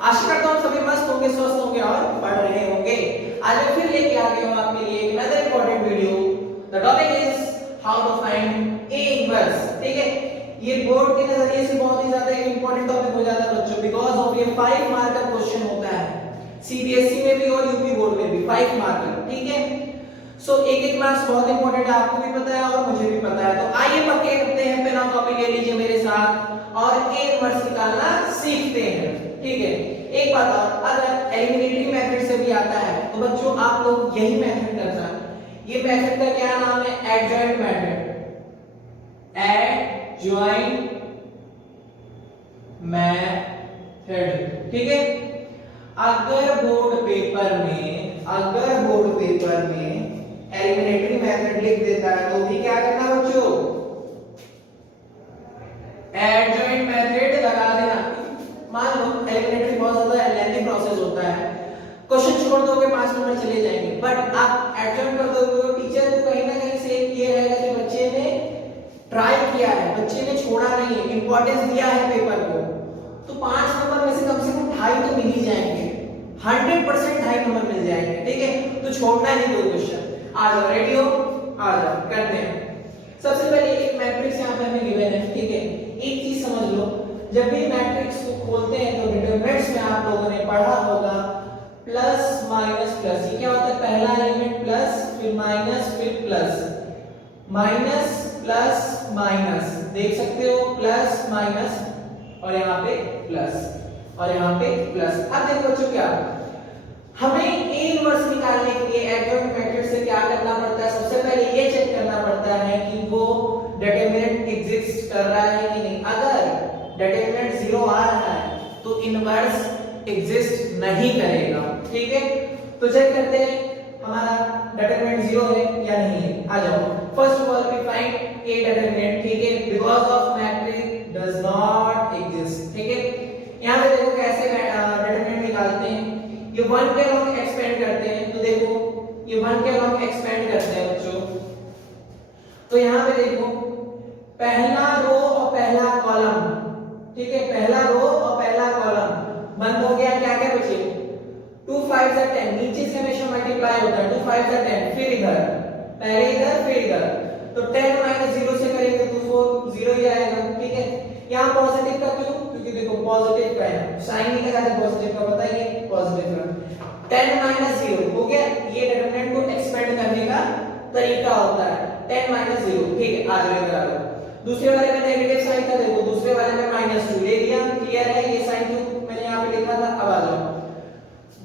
आशा करता हूँ सभी मस्त होंगे, स्वस्थ होंगे और पढ़ रहे होंगे। आज मैं फिर लेके आ गया हूँ आपके लिए एक another important video. The topic is how to find A inverse. ठीक है, ये बोर्ड के नजरिए से बहुत ही ज्यादा इंपॉर्टेंट टॉपिक हो जाता है बच्चों, बिकॉज ऑफ ये 5 मार्क का क्वेश्चन होता है सीबीएसई में भी और यूपी बोर्ड में भी 5 मार्क का। ठीक है, सो एक एक मार्क्स बहुत इंपॉर्टेंट है, आपको भी पता है और मुझे भी पता है। तो आइए पक्के करते हैं, पेन और कॉपी ले लीजिए मेरे साथ और ए इनवर्स निकालना सीखते हैं। ठीक है, एक बात और, अगर एलिमिनेटिंग मेथड से भी आता है तो बच्चों आप लोग यही मेथड करना। ये मेथड का क्या नाम है? Adjoint method. Adjoint method. ठीक है, अगर बोर्ड पेपर में एलिमिनेटरी मेथड लिख देता है तो भी क्या करना बच्चों? एडजॉइंट मेथड लगा देना। मान लो एलिमिनेटरी बहुत ज्यादा लेंथी प्रोसेस होता है, क्वेश्चन छोड़ दोगे 5 नंबर चले जाएंगे, बट आप एडजॉइंट कर दोगे तो टीचर को कहीं ना कहीं से ये रहेगा कि बच्चे ने ट्राई किया है, बच्चे ने छोड़ा नहीं है, इंपॉर्टेंस दिया है पेपर को, तो 5 नंबर में से कम 2.5 तो मिल ही जाएंगे, 100% 2.5 नंबर मिल जाएंगे। ठीक है, तो छोड़ना नहीं कोई क्वेश्चन। आ जाओ, रेडी हो? आ जाओ, करते हैं। सबसे पहले एक मैट्रिक्स यहाँ पे हमें गिवन है। ठीक है, एक चीज समझ लो, जब भी मैट्रिक्स को खोलते हैं तो डिटरमिनेंट्स में आप लोगों ने पढ़ा होगा प्लस माइनस प्लस। ये क्या होता है? पहला एलिमेंट प्लस, फिर माइनस, फिर प्लस, माइनस प्लस माइनस, देख सकते हो, प्लस माइनस और यहाँ पे प्लस और यहाँ पे प्लस। अब देखो बच्चों, क्या हमें ए इनवर्स निकालने के लिए एडजॉइंट मेथड से क्या करना पड़ता है? सबसे पहले ये चेक करना पड़ता है कि वो डिटरमिनेंट एग्जिस्ट कर रहा है कि नहीं। अगर डिटरमिनेंट 0 आ रहा है तो इनवर्स एग्जिस्ट नहीं करेगा। ठीक है, तो चेक करते हैं हमारा डिटरमिनेंट 0 है या नहीं है। आ जाओ, first of all we find A determinant. ठीक है, because of matrix does not exist. ठीक है, यहां पे देखो कैसे डिटरमिनेंट निकालते हैं। ये 1 के लॉन्ग एक्सपेंड करते हैं, तो देखो ये 1 के लॉन्ग एक्सपेंड करते हैं बच्चों, तो यहां पे देखो पहला रो और पहला कॉलम। ठीक है, पहला रो और पहला कॉलम बंद हो गया, क्या क्या बचे? 2 5 से 10, नीचे से हमेशा मल्टीप्लाई होता है, 2 5 से 10, फिर इधर, पहले इधर फिर इधर, तो 10 माइनस 0 से करेंगे तो 4 0 ही आएगा। ठीक है, यहां पॉजिटिव का क्यों? क्योंकि देखो पॉजिटिव का है, साइन नहीं लगा था पॉजिटिव का, बताइए पॉजिटिव का। 10 माइनस 0 हो गया, ये डिटरमिनेंट को एक्सपेंड करने का तरीका होता है, 10 माइनस 0। ठीक है, आ जाओ इधर आ जाओ। दूसरे वाले में नेगेटिव साइन था, देखो दूसरे वाले में -2 ले लिया, क्लियर है? ये साइन जो मैंने यहां पे लिखा था। अब आ जाओ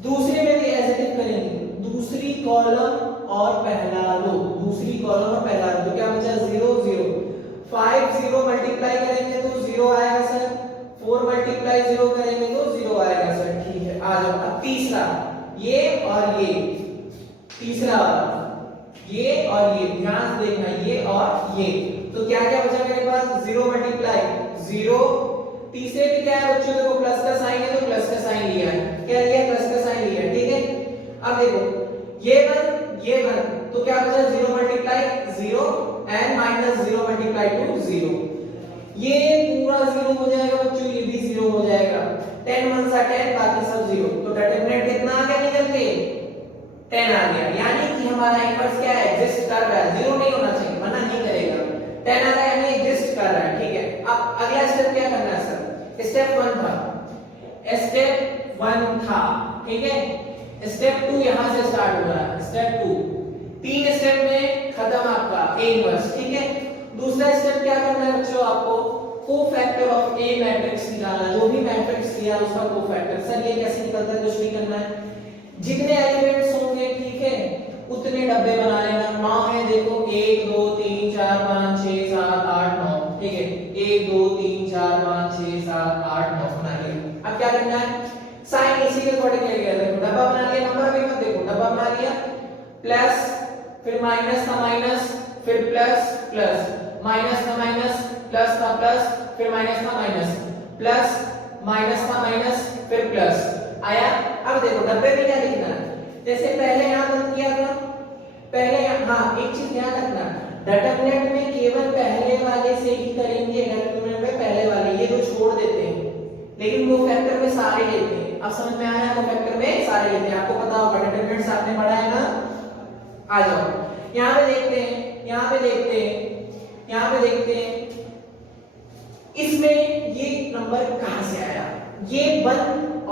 दूसरे में भी एज इट इज करेंगे, दूसरी कॉलम और पहला रो, दूसरी कॉलम और पहला रो, तो क्या बचा? 0 0, 5 0 मल्टीप्लाई करेंगे तो 0 आएगा सर, 4 मल्टीप्लाई 0 करेंगे तो 0 आएगा सर। ठीक है, आ जाओ। अब तीसरा, ये और ये, तीसरा ये और ये, ध्यान से देखना, ये और ये, तो क्या क्या बचा मेरे पास? 0 मल्टीप्लाई 0, तीसरे पे क्या है बच्चों? देखो प्लस का साइन है तो प्लस का साइन लिया है, क्या लिया? प्लस का साइन लिया। ठीक है, अब देखो ये 1 तो क्या बचा? 0 multiply 0 and minus 0 multiply two 0, ये पूरा 0 हो जाएगा बच्चों, ये भी 0 हो जाएगा, 10 1 सा 10, बाकी सब 0, तो डिटरमिनेंट कितना आ गया निकल के? 10 आ गया। यानी कि हमारा इनवर्स क्या है? एग्जिस्ट कर रहा है, 0 नहीं होना चाहिए वरना नहीं करेगा, 10 आ रहा है, यानी एग्जिस्ट कर रहा है। ठीक है, अब अगला स्टेप क्या करना है सर? स्टेप 1 था, स्टेप 1 था। ठीक है, स्टेप 2 यहां से स्टार्ट हो रहा है, स्टेप 2, 3 स्टेप में खत्म आपका ए इनवर्स। ठीक है, दूसरा स्टेप क्या करना है बच्चों? आपको कोफैक्टर ऑफ ए मैट्रिक्स निकालना, जो भी मैट्रिक्स दिया उसका कोफैक्टर। सर ये कैसे निकलता है? कुछ नहीं करना है, जितने एलिमेंट्स होंगे ठीक है उतने डब्बे बना लेना। 9 है, देखो 1 2 3 4 5 6 7 8 9। ठीक है, 1 2 3 4 5 6 7 8 9 बना लिया। अब क्या करना है? साइन इसी के अकॉर्डिंग ले लिया, देखो डब्बा बना लिया, नंबर भी मत देखो, डब्बा बना लिया, प्लस फिर माइनस का माइनस, फिर प्लस प्लस, माइनस का माइनस, प्लस का प्लस, फिर माइनस का माइनस, प्लस माइनस का माइनस, फिर प्लस आया। अब देखो डब्बे में क्या लिखना है? जैसे पहले यहां बंद किया था, पहले हाँ एक चीज ध्यान रखना, डिटरमिनेंट में केवल पहले वाले से ही करेंगे, डिटरमिनेंट में पहले वाले, ये दो छोड़ देते हैं, लेकिन वो फैक्टर में सारे लेते हैं। अब समझ में आया तो फैक्टर में सारे लेते हैं, आपको पता होगा डिटरमिनेंट्स आपने पढ़ा है ना। आ जाओ यहाँ पे देखते हैं, यहाँ पे देखते हैं, यहाँ पे देखते हैं इसमें ये नंबर कहां से आया, ये 1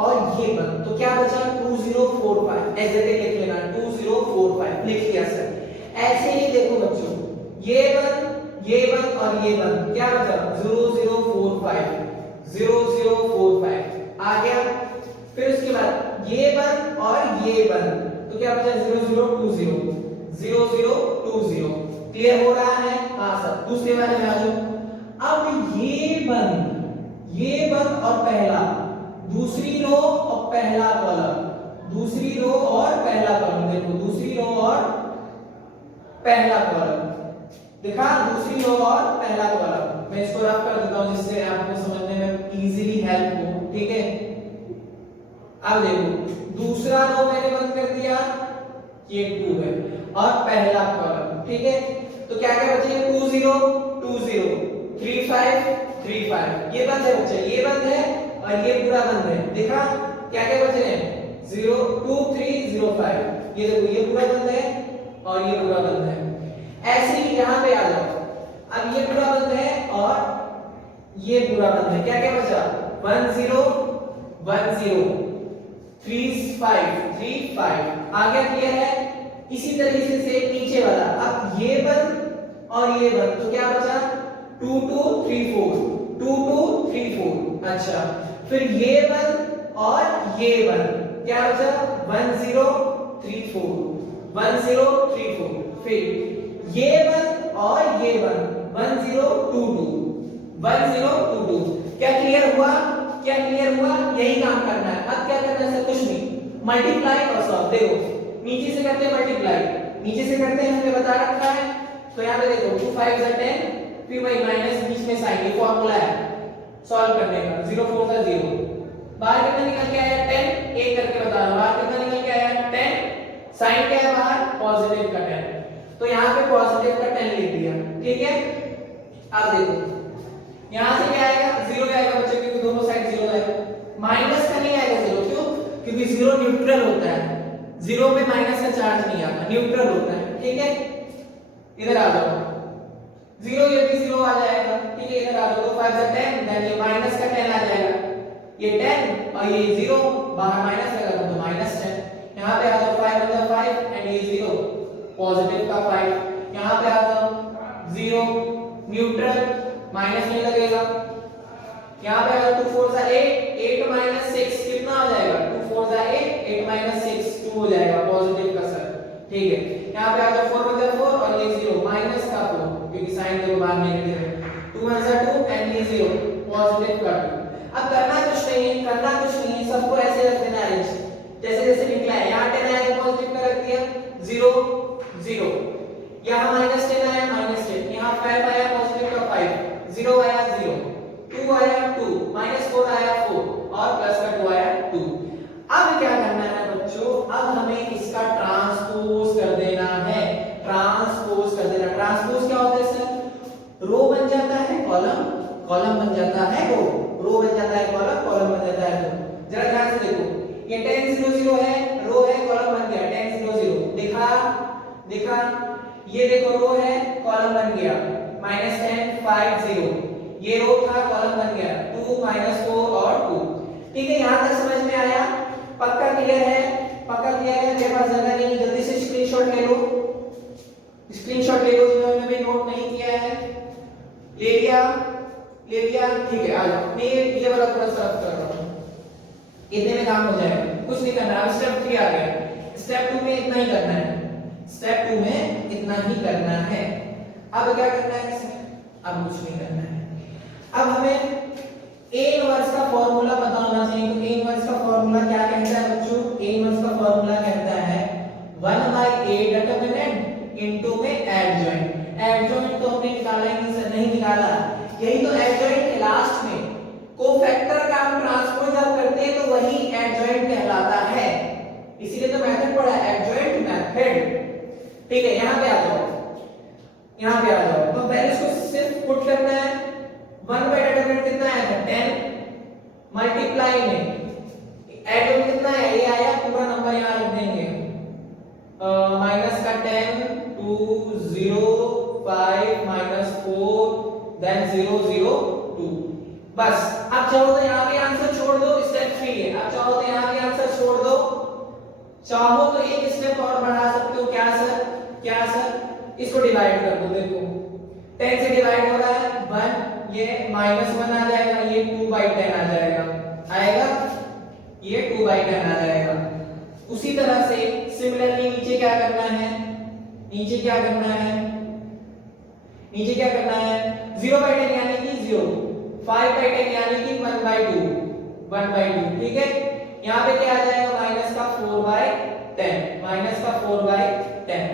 और ये 1, तो क्या बचा 2045, ऐसे लिख लेना 2045 लिख लिया सर। ऐसे ही देखो बच्चों ये 1 और ये 1 क्या बचा 0045 आ गया। फिर उसके बाद ये 1 और ये 1 तो क्या बचा 0020 क्लियर हो रहा है। हाँ सर दूसरे वाले में आ जाओ। अब ये 1 और पहला, दूसरी रो और पहला कॉलम, दूसरी रो और पहला कॉलम, देखो दूसरी रो और पहला कॉलम देखा, दूसरी रो और पहला कॉलम। मैं इसको रफ कर देता हूं जिससे आपको समझने में इजीली हेल्प हो, ठीक है। अब देखो दूसरा रो मैंने बंद कर दिया, ये 2 है और पहला कॉलम, ठीक है। तो क्या क्या बचे 20 35 ये बंद है बच्चे, ये बंद है और ये पूरा बंद है, देखा क्या क्या बचे हैं 02305, ये देखो ये पूरा बंद है और ये पूरा बंद है। ऐसे ही यहां पे आ जाओ, अब ये पूरा बंद है और ये पूरा बंद है, क्या क्या बचा 35 आगे क्लियर है। इसी तरीके से नीचे वाला, अब ये बंद और ये बंद तो क्या बचा 2234 अच्छा। फिर ये बंद और ये बंद क्या बचा 1034 फिर ये बंद और ये बंद 1022 क्या क्लियर हुआ, क्या क्लियर हुआ, यही काम करना है। अब क्या करना है, कुछ नहीं, मल्टीप्लाई और सॉल्व। देखो नीचे से करते हैं मल्टीप्लाई, नीचे से करते हैं, हमने बता रखा है। तो यहां पे देखो 2 5 10, फिर वही माइनस बीच में साइन, ये फॉर्मूला है सॉल्व करने का। 0 4 था 0, बाहर कितना निकल के आया 10, एक करके बता रहा हूं, बाहर कितना निकल के आया 10, साइन क्या है बाहर पॉजिटिव का 10, तो यहां पे पॉजिटिव का 10 लिख दिया, ठीक है। अब देखो यहां से क्या आएगा 0 आएगा बच्चों, क्योंकि दोनों साइड 0 आएगा। माइनस का नहीं आएगा 0, क्यों, क्योंकि 0 न्यूट्रल होता है, 0 में माइनस का चार्ज नहीं आता, न्यूट्रल होता है, ठीक है। इधर आ जाओ 0 ये भी 0 आ जाएगा, ठीक है। इधर आ जाओ, तो 5 10, देन ये माइनस का 10 आ जाएगा, ये 10 और ये 0, बाहर माइनस लगा तो -10। यहां पे आ जाओ 5 5 एंड ये 0 पॉजिटिव का 5, यहां पे आ जाओ 0 न्यूट्रल, माइनस नहीं लगेगा। यहां पे आ जाओ 2 4 8 6 कितना हो जाएगा 2 4 8 6 2 हो जाएगा पॉजिटिव का सर, ठीक है। यहां पे आ जाओ 4 4 और ये 0 माइनस का 4, क्योंकि साइन देखो बाहर नेगेटिव है, 2 2 एंड ये 0 पॉजिटिव का 2। अब करना कुछ नहीं है, सबको ऐसे रख देना अरेंज जैसे जैसे निकला है। यहां 10 आया तो पॉजिटिव का रख दिया 0 0, यहां -10 आया -10, यहां 5 आया पॉजिटिव का 5, 0 आया 0, 2 आया 2, -4 आया 4 और प्लस का 2 आया 2। अब क्या करना है बच्चों, अब हमें इसका ट्रांसपोज कर देना है, ट्रांसपोज कर देना। ट्रांसपोज क्या होता है सर, रो बन जाता है कॉलम, कॉलम बन जाता है रो बन जाता है कॉलम, कॉलम बन जाता है रो। जरा ध्यान से देखो, ये 10 0 0 है, रो है, कॉलम बन गया 10 0 0, दिखा, ये देखो रो है, कॉलम बन गया -10 5 0, ये रो था, कॉलम बन गया 2 -4 और 2, ठीक है। यहां तक समझ में आया, पक्का क्लियर है, मेरे पास जगह नहीं, जल्दी से स्क्रीनशॉट ले लो जिन्होंने भी नोट नहीं किया है, ले लिया, ठीक है। आ जाओ, मैं ये वाला थोड़ा सा रफ कर रहा हूं, इतने में काम हो जाएगा, कुछ नहीं करना। अब स्टेप 3 आ गया, स्टेप 2 में इतना ही करना है, अब क्या करना है इसमें, अब कुछ नहीं करना है। अब हमें A इनवर्स का फार्मूला पता होना चाहिए। तो A इनवर्स का फार्मूला क्या कहता है बच्चों, A इनवर्स का फार्मूला कहता है 1/a डिटरमिनेंट इनटू में एडजॉइंट। एडजॉइंट तो हमने निकाला ही नहीं निकाला, यही तो एडजॉइंट के लास्ट में कोफैक्टर का हम ट्रांसपोज जब करते हैं तो वही एडजॉइंट कहलाता है, इसीलिए तो मेथड पढ़ा है एडजॉइंट मेथड, ठीक है। यहां पे आ जाओ, तो पहले इसको सिर्फ पुट करना है। 1 बाय डिटरमिनेंट कितना आया था 10, मल्टीप्लाई में एड में कितना है, ये आया पूरा नंबर यहाँ रख देंगे, माइनस का 10 2 0 5 माइनस 4 देन 0 0 2। बस अब चाहो तो यहाँ भी आंसर छोड़ दो, स्टेप 3 है। अब चाहो तो यहाँ भी आंसर छोड़ दो, चाहो तो एक स्टेप और बढ़ा सकते हो। क्या सर, क्या सर, इसको डिवाइड कर दो। देखो 10 से डिवाइड हो रहा है 1, ये -1 आ जाएगा, ये 2/10 आ जाएगा, आएगा ये 2/10 आ जाएगा। उसी तरह से सिमिलरली नीचे क्या करना है, नीचे क्या करना है, नीचे क्या करना है, 0/10 यानी कि 0, 5/10 यानी कि 1/2, 1/2, ठीक है। यहाँ पे क्या आ जाएगा, माइनस का 4/10, माइनस का 4/10।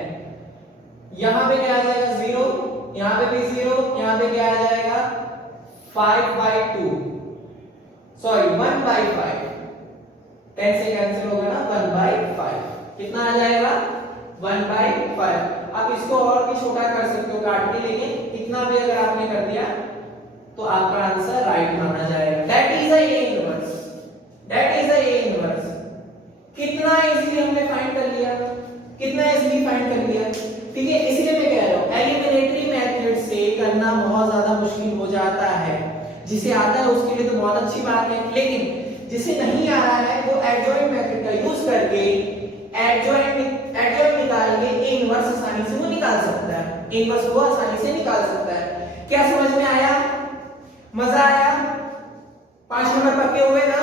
यहाँ पे क्या आ जाएगा 0, यहाँ पे भी 0, यहाँ पे क्या आ जाएगा 5/2, सॉरी 1/5, 10 से कैंसिल होगा ना, 1/5 कितना आ जाएगा 1/5। आप इसको और भी छोटा कर सकते हो काट के, लेकिन इतना भी अगर आपने कर दिया तो आपका आंसर राइट माना जाएगा। That is a inverse, that is a inverse. कितना इजीली हमने फाइंड कर लिया, कितना इजीली फाइंड कर लिया, ठीक है। इसलिए मैं कह रहा हूं एलिमिनेटरी मेथड से करना बहुत ज्यादा मुश्किल हो जाता है। जिसे आता है उसके लिए तो बहुत अच्छी बात है, लेकिन जिसे नहीं आ रहा है वो एडजॉइंट मेथड का यूज करके एडजॉइंट निकाल के इनवर्स आसानी से वो निकाल सकता है, इनवर्स वो आसानी से निकाल सकता है। क्या समझ में आया, मजा आया, 5 नंबर पक्के हुए ना,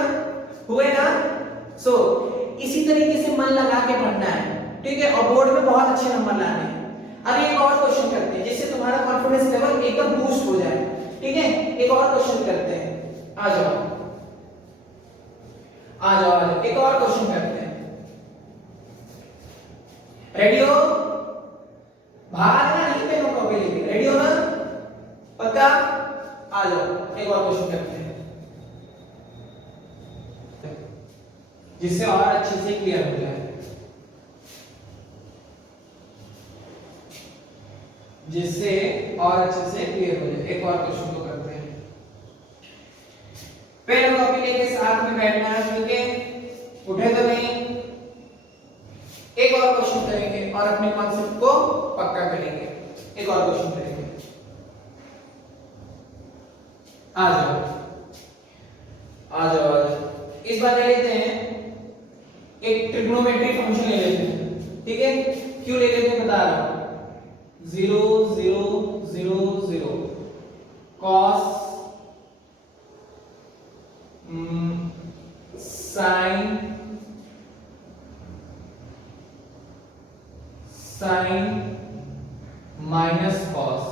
हुए ना। सो इसी तरीके से मन लगा के पढ़ना है, ठीक है, और बोर्ड में बहुत अच्छे नंबर लाने हैं। अब एक और क्वेश्चन करते हैं जिससे तुम्हारा कॉन्फिडेंस लेवल एकदम बूस्ट हो जाए, ठीक है। एक और क्वेश्चन करते हैं, आ जाओ आ जाओ आ जाओ, एक और क्वेश्चन करते हैं। रेडी हो, भागना नहीं, पेन और कॉपी लेके, रेडी हो ना, पक्का, आ जाओ एक और क्वेश्चन करते हैं जिससे और अच्छे से क्लियर हो जाए, जिससे और अच्छे से क्लियर हो जाए। एक और क्वेश्चन को करते हैं, पेन और कॉपी लेके साथ में बैठना है, ठीक है, उठे तो नहीं। एक और क्वेश्चन करेंगे और अपने कॉन्सेप्ट को पक्का करेंगे। एक और क्वेश्चन करेंगे, आ जाओ आ जाओ आ जाओ। इस बार ले लेते हैं एक ट्रिग्नोमेट्रिक फंक्शन ले लेते हैं, ठीक है। क्यों ले लेते हैं बता रहा हूं, 0 0 0 0 cos sin माइनस cos,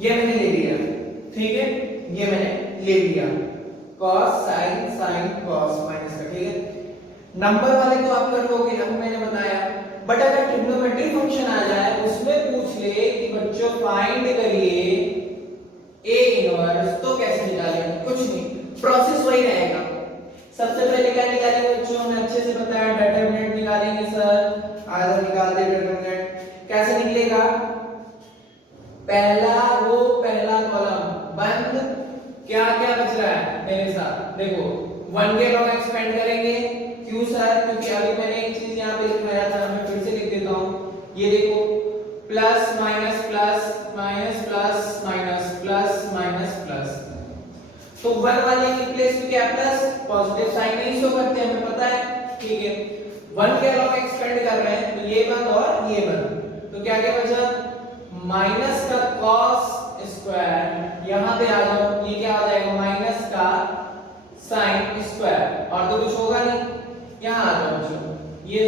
ये मैंने ले लिया, ठीक है, ये मैंने ले लिया cos sin cos माइनस का, ठीक है। नंबर वाले तो आप कर लोगे, अब मैंने बताया, बट अगर ट्रिग्नोमेट्री फंक्शन आ जाए उसमें पूछ ले कि बच्चों फाइंड करिए ए इनवर्स, तो कैसे निकालेंगे, कुछ नहीं, प्रोसेस वही रहेगा। सबसे पहले क्या निकालेंगे बच्चों, हमने अच्छे से बताया, डिटरमिनेंट निकालेंगे सर, आधा निकाल दे डिटरमिनेंट। कैसे निकलेगा, पहला रो पहला कॉलम बंद, क्या क्या बच रहा है मेरे साथ, देखो 1 के लॉन्ग एक्सपेंड करेंगे, क्यों सर, क्योंकि अभी मैंने एक चीज यहाँ पे लिखवाया था, मैं फिर से लिख देता हूँ, ये देखो plus minus plus minus plus minus plus minus plus, तो 1 वाले की प्लेस पे क्या प्लस, पॉजिटिव साइन नहीं शो करते हमें पता है, ठीक है। 1 के लॉन्ग एक्सपेंड कर रहे हैं तो ये 1 और ये 1, तो क्या क्या बचा, माइनस का cos स्क्वायर, यहाँ पे आ जाओ, ये क्या आ जाएगा माइनस का sin स्क्वायर, और तो कुछ होगा नहीं, यहाँ आ जाओ बच्चों, ये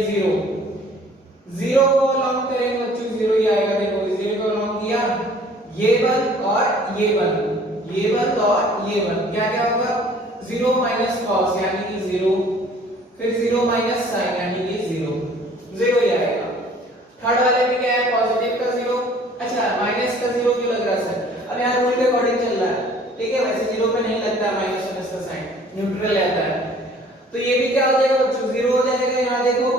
0 को लॉन्ग करेंगे बच्चों, 0 ही आएगा, देखो 0 को लॉन्ग किया, ये 1 और ये 1, ये 1 और ये 1, क्या क्या होगा 0 माइनस cos यानी कि 0, फिर 0 माइनस sin यानी कि 0 ही आएगा। थर्ड वाले में क्या है, पॉजिटिव का 0, अच्छा माइनस का 0 क्यों लग रहा है सर, अब यहाँ रूल के अकॉर्डिंग चल रहा है, ठीक है, वैसे 0 पे नहीं लगता माइनस माइनस का साइन, न्यूट्रल रहता है, तो ये भी क्या हो जाएगा बच्चों 0 हो जाएगा। यहाँ देखो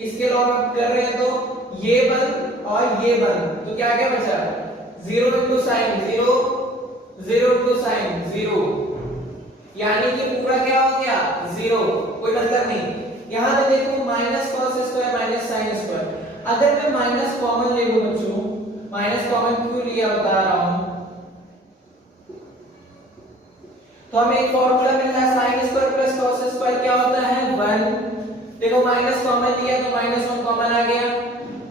इसके लॉग आप कर रहे हैं तो ये 1 और ये 1, तो क्या क्या बचा 0 into sin 0 0 into sin 0 यानी कि पूरा क्या हो गया 0, कोई मतलब नहीं। यहां पे देखो minus cos square minus sine square, अगर मैं माइनस कॉमन ले लूं बच्चों, माइनस कॉमन क्यों लिया बता रहा हूं, तो हमें एक फॉर्मूला मिलता है sine square plus cos square क्या होता है 1। देखो माइनस कॉमन लिया तो माइनस 1 कॉमन आ गया,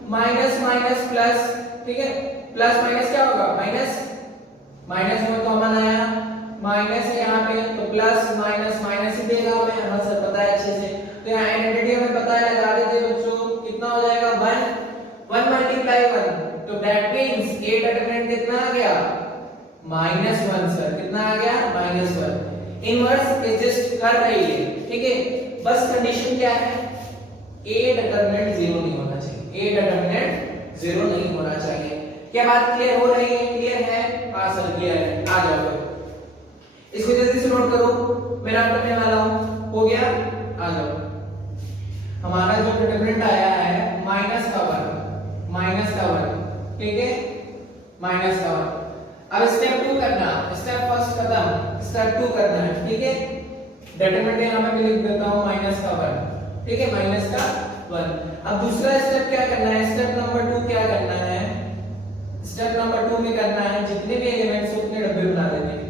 माइनस माइनस प्लस, ठीक है, प्लस माइनस क्या होगा माइनस, माइनस 1 कॉमन आया, माइनस है यहाँ पे तो प्लस माइनस माइनस ही देगा हमें, हाँ सर पता है अच्छे से। तो यहाँ आइडेंटिटी हमें पता है, लगा देते बच्चों, कितना हो जाएगा 1 1 मल्टीप्लाई 1, तो दैट मींस a डिटरमिनेंट कितना आ गया -1 सर, कितना आ गया -1। इनवर्स एग्जिस्ट कर रही है, ठीक है, बस कंडीशन क्या है a डिटरमिनेंट 0 नहीं होना चाहिए, a डिटरमिनेंट 0 नहीं होना चाहिए। क्या बात क्लियर हो रही है, क्लियर है, हाँ सर क्लियर है। आ जाओ इसको जल्दी से नोट करो, मेरा करने वाला हूं, हो गया, आ जाओ। हमारा जो डिटरमिनेंट आया है माइनस का 1, ठीक है, माइनस का 1। अब स्टेप 2 करना, स्टेप फर्स्ट खत्म, स्टेप 2 करना है, ठीक है। डिटरमिनेंट यहां मैं लिख देता हूं माइनस का 1, ठीक है, माइनस का 1। अब दूसरा स्टेप क्या करना है, स्टेप नंबर 2 क्या करना है, स्टेप नंबर 2 में करना है जितने भी एलिमेंट्स उतने डब्बे बना देने हैं।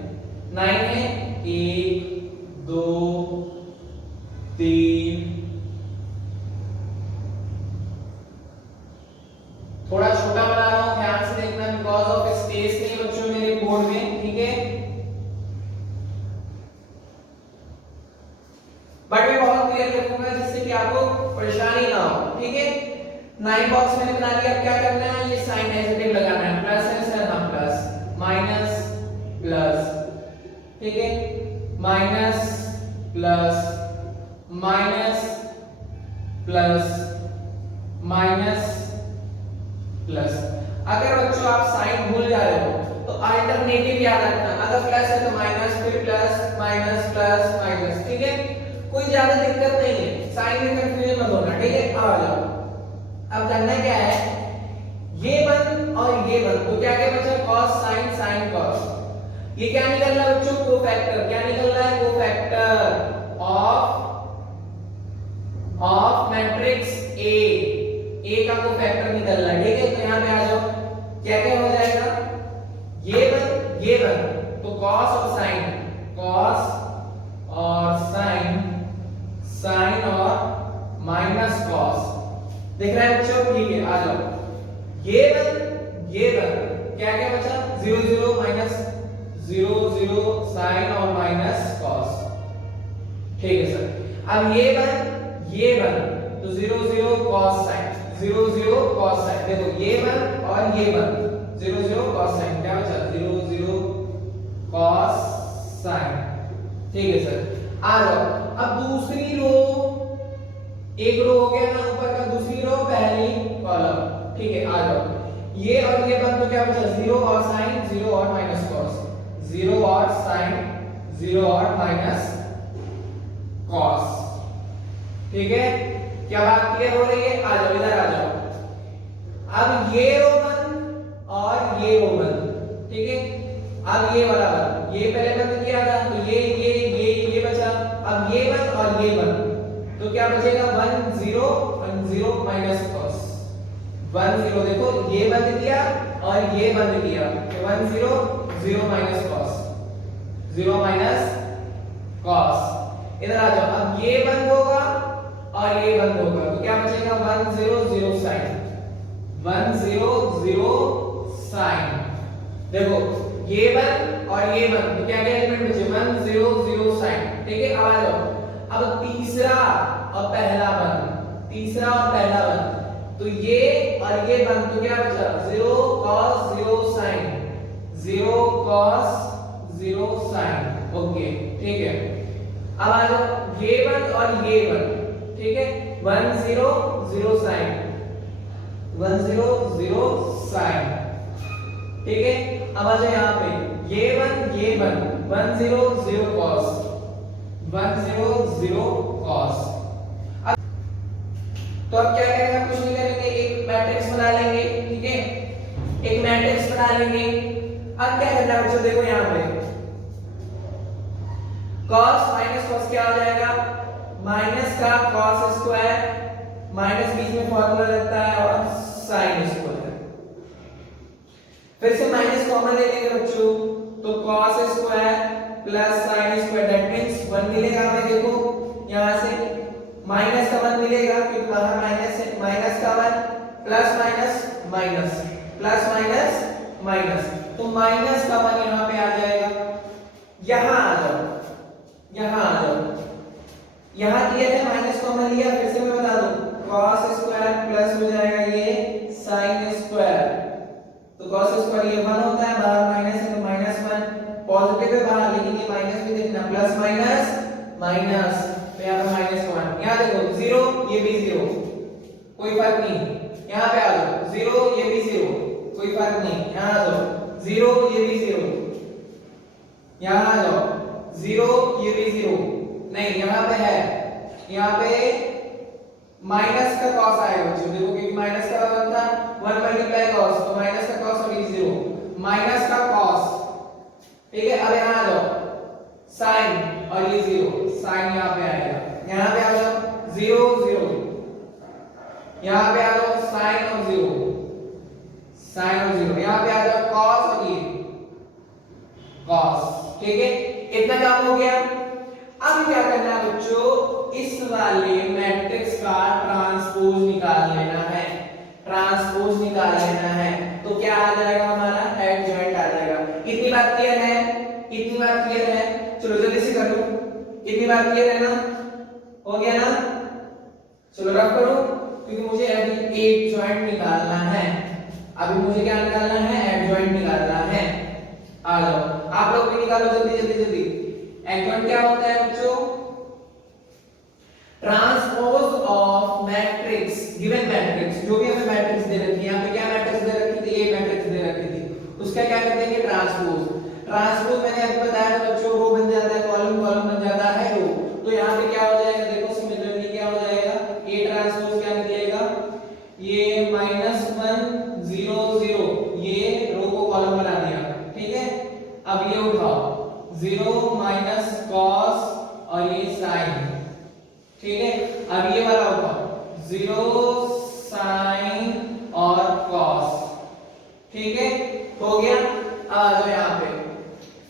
9 है 1 2 3, थोड़ा छोटा बना रहा हूं, ध्यान से देखना, बिकॉज ऑफ स्पेस नहीं बच्चों मेरे बोर्ड में, ठीक है, बट मैं बहुत क्लियर रखूंगा जिससे कि आपको परेशानी ना हो, ठीक है। 9 बॉक्स मैंने बना लिया, अब क्या करना है, ये साइन नेगेटिव लगाना है, प्लस है सर, हाँ प्लस, माइनस प्लस, ठीक है, minus plus minus plus minus plus. अगर बच्चों आप साइन भूल जा रहे हो तो अल्टरनेटिव याद रखना, अगर प्लस है तो माइनस, फिर प्लस माइनस प्लस माइनस, ठीक है, कोई ज्यादा दिक्कत नहीं है, साइन में कंफ्यूजन मत होना, ठीक है। आ जाओ, अब करना क्या है, ये 1 और ये 1, तो क्या क्या बचा cos sin sin cos, ये क्या निकल रहा है बच्चों कोफैक्टर, क्या निकल रहा है कोफैक्टर ऑफ मैट्रिक्स A का कोफैक्टर निकल रहा है, ठीक है। तो यहां पे आ जाओ, क्या क्या हो जाएगा, ये 1 तो cos और sin, cos और sin और माइनस cos, देख रहे हैं बच्चों, ठीक है। आ जाओ, ये 1 क्या क्या बचा 0 0 माइनस 0 0 sin और माइनस cos, ठीक है सर। अब ये 1 तो 0 0 cos sin, 0 0 cos sin, देखो ये 1 और ये 1 0 0 cos sin, क्या बचा 0 0 cos sin, ठीक है सर। आ जाओ, अब दूसरी रो, एक रो हो गया ना ऊपर का, दूसरी रो पहली कॉलम, ठीक है। आ जाओ, ये और ये 1 तो क्या बचा 0 और sin 0 और माइनस cos, 0 और sin 0 और माइनस cos, ठीक है। क्या बात क्लियर हो रही है, आ जाओ इधर आ जाओ। अब ये रो 1 और ये रो 1, ठीक है। अब ये वाला 1 ये पहले बंद किया था, तो ये बचा, अब ये 1 और ये 1 तो क्या बचेगा 1 0 माइनस cos, 1 0, देखो ये बंद किया और ये बंद किया, तो 1 0 0 माइनस cos, 0 माइनस cos। इधर आ जाओ, अब ये बंद होगा और ये बंद होगा, तो क्या बचेगा 1 0 0 sin, 1 0 0 sin। देखो ये 1 और ये 1 तो क्या क्या एलिमेंट बचे 1 0 0 sin, ठीक है। आ जाओ, अब तीसरा और पहला 1, तीसरा और पहला 1 तो ये और ये 1 तो क्या बचा 0 cos 0 sin, 0 cos 0 sin, okay, ठीक है। अब आ जाओ, ये 1 और ये 1, ठीक है, 1 0 0 sin, 1 0 0 sin, ठीक है। अब आ जाओ यहाँ पे ये 1 1 0 0 cos, 1 0 0 cos। तो अब क्या करेंगे, कुछ नहीं करेंगे, एक मैट्रिक्स बना लेंगे, ठीक है, एक मैट्रिक्स बना लेंगे। अब क्या करना है बच्चों, देखो यहाँ पे cos माइनस cos क्या हो जाएगा, माइनस का cos स्क्वायर, माइनस बीच में फॉर्मूला लगता है, और sin स्क्वायर। फिर से माइनस कॉमन ले लेंगे बच्चों, तो cos square plus sin square, that means 1 मिलेगा हमें। देखो यहां से माइनस का 1 मिलेगा क्योंकि बाहर माइनस है, माइनस का 1 plus minus minus plus minus minus, तो माइनस का 1 यहां पे आ जाएगा। यहां आ जाओ, यहां आ जाओ, यहां किया है माइनस कॉमन लिया, फिर से मैं बता दूं cos स्क्वायर प्लस हो जाएगा ये sin स्क्वायर, तो cos स्क्वायर ये 1 होता है, बाहर माइनस है तो माइनस 1, पॉजिटिव है बाहर लेकिन ये माइनस भी देखना, प्लस माइनस माइनस, तो यहां पे माइनस 1, यहां देखो 0 ये भी 0, कोई फर्क नहीं, यहां पे आ जाओ 0 ये भी 0, कोई फर्क नहीं, यहां आ जाओ 0 ये भी 0, यहां आ जाओ 0 ये भी 0, नहीं यहां पे है, यहां पे माइनस का cos आएगा बच्चों, देखो क्योंकि माइनस का 1 था, 1 मल्टीप्लाई cos, तो माइनस का cos और ये 0, माइनस का cos, ठीक है। अब यहां आ जाओ sin और ये 0, sin यहां पे आएगा, यहां पे आ जाओ 0 0, यहां पे आ जाओ sin और 0, sin और 0, यहां पे आ जाओ cos और ये cos, ठीक है। इतना काम हो गया। अब क्या करना है बच्चों, इस वाले मैट्रिक्स का ट्रांसपोज निकाल लेना है, ट्रांसपोज निकाल लेना है, तो क्या आ जाएगा हमारा एडजॉइंट आ जाएगा। कितनी बात क्लियर है, कितनी बात क्लियर है, चलो जल्दी से कर लो, कितनी बात क्लियर है ना, हो गया ना, चलो रख करो, क्योंकि मुझे अभी एडजॉइंट निकालना है, अभी मुझे क्या निकालना है, एडजॉइंट निकालना है। आ जाओ आप लोग भी निकालो जल्दी जल्दी जल्दी। एडजॉइंट क्या होता है बच्चों, transpose of matrix, given matrix, जो भी हमें मैट्रिक्स दे रखी है, यहाँ पे क्या मैट्रिक्स दे रखी थी, ए मैट्रिक्स दे रखी थी, उसका क्या करते हैं ट्रांसपोज। ट्रांसपोज मैंने आपको बताया था बच्चों, रो बन जाता है कॉलम, कॉलम बन जाता है रो, तो यहाँ पे क्या हो जाएगा, देखो सिमिलरली क्या हो जाएगा, ए ट्रांसपोज क्या निकलेगा, ये -1 0 0, ये रो को कॉलम बना दिया, ठीक है। अब ये उठाओ 0 माइनस cos और ये sin, ठीक है। अब ये वाला उठाओ 0 sin और cos, ठीक है, हो गया। अब आ जाओ यहाँ पे,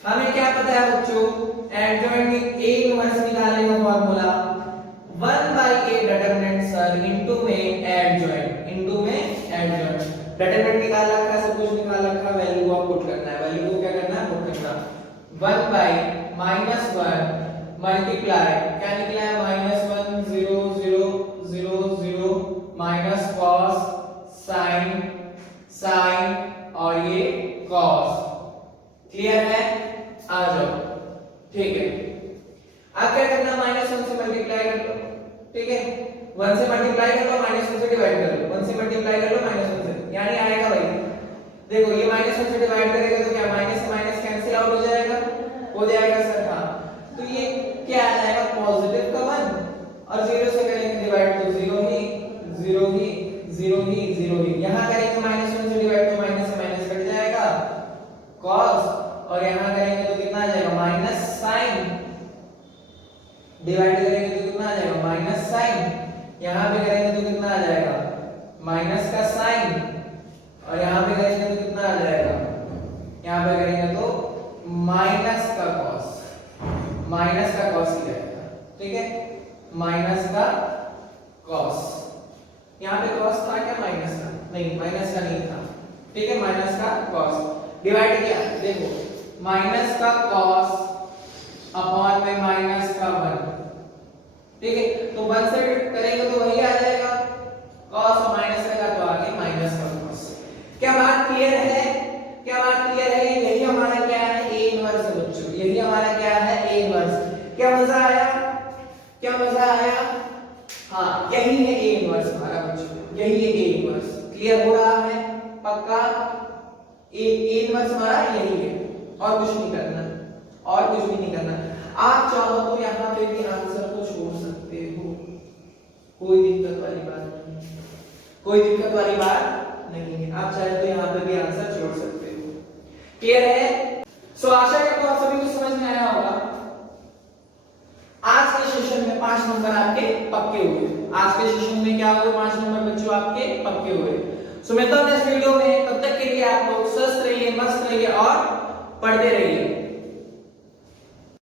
हमें क्या पता है बच्चों, एडजॉइंट में ए इनवर्स निकालने का formula 1/a determinant sir into में एडजॉइंट, इनटू में एडजॉइंट, डिटरमिनेंट निकाल रखा है, सब कुछ निकाल रखा है, वैल्यू को पुट करना है, वैल्यू को क्या करना है, पुट करना। 1/-1 मल्टीप्लाई क्या निकला है, -1 0 0 0 0 माइनस cos sin sin और ये cos, क्लियर है, आ जाओ, ठीक है। अब क्या करना, -1 से मल्टीप्लाई कर लो, ठीक है, 1 से मल्टीप्लाई कर लो, -1 से डिवाइड कर लो, 1 से मल्टीप्लाई कर लो -1 से, यानी आएगा भाई, देखो ये -1 से डिवाइड करेगा तो क्या माइनस से माइनस कैंसिल आउट हो जाएगा, हो जाएगा सर, हाँ, तो ये क्या आ जाएगा, पॉजिटिव का 1, और 0 से करेंगे डिवाइड तो 0 ही 0 ही 0 ही 0 ही, यहां करेंगे -1 से डिवाइड तो माइनस से माइनस कट जाएगा cos, और यहां करेंगे तो कितना आ जाएगा, माइनस sin, डिवाइड करेंगे तो कितना आ जाएगा, माइनस sin, यहां पे करेंगे तो कितना आ जाएगा, माइनस का sin, और यहां पे करेंगे तो कितना आ जाएगा, यहां पे करेंगे तो माइनस का cos, माइनस का cos ही रहेगा, ठीक है, माइनस का cos, यहां पे cos था क्या, माइनस का नहीं, माइनस का नहीं था, ठीक है, माइनस का cos, डिवाइड किया, देखो माइनस का cos अपॉन में माइनस का 1, ठीक है, तो 1 से करेंगे तो वही आ जाएगा, cos और माइनस का तो आ गया माइनस का cos। क्या बात क्लियर है, क्या बात क्लियर है, यही हमारा क्या है, a इनवर्स है बच्चों, यही हमारा क्या है, a इनवर्स। क्या मजा आया, क्या मजा आया, हाँ यही है a इनवर्स हमारा बच्चों, यही है a इनवर्स, क्लियर हो रहा है पक्का, a इनवर्स हमारा यही है, और कुछ नहीं करना, और कुछ भी नहीं करना। आप चाहो तो यहाँ पे भी आंसर को छोड़ सकते हो, कोई दिक्कत वाली बात नहीं, कोई दिक्कत वाली बात नहीं है, आप चाहे तो यहाँ पे भी आंसर छोड़ सकते हो, क्लियर है। सो आशा करता हूँ आप सभी को समझ में आया होगा, पक्के हुए। आज के सेशन में क्या हुए, 5 नंबर बच्चों आपके पक्के हुए। सो मिलता हूं नेक्स्ट वीडियो में, तब तक के लिए आप लोग स्वस्थ रहिए, मस्त रहिए और पढ़ते रहिए।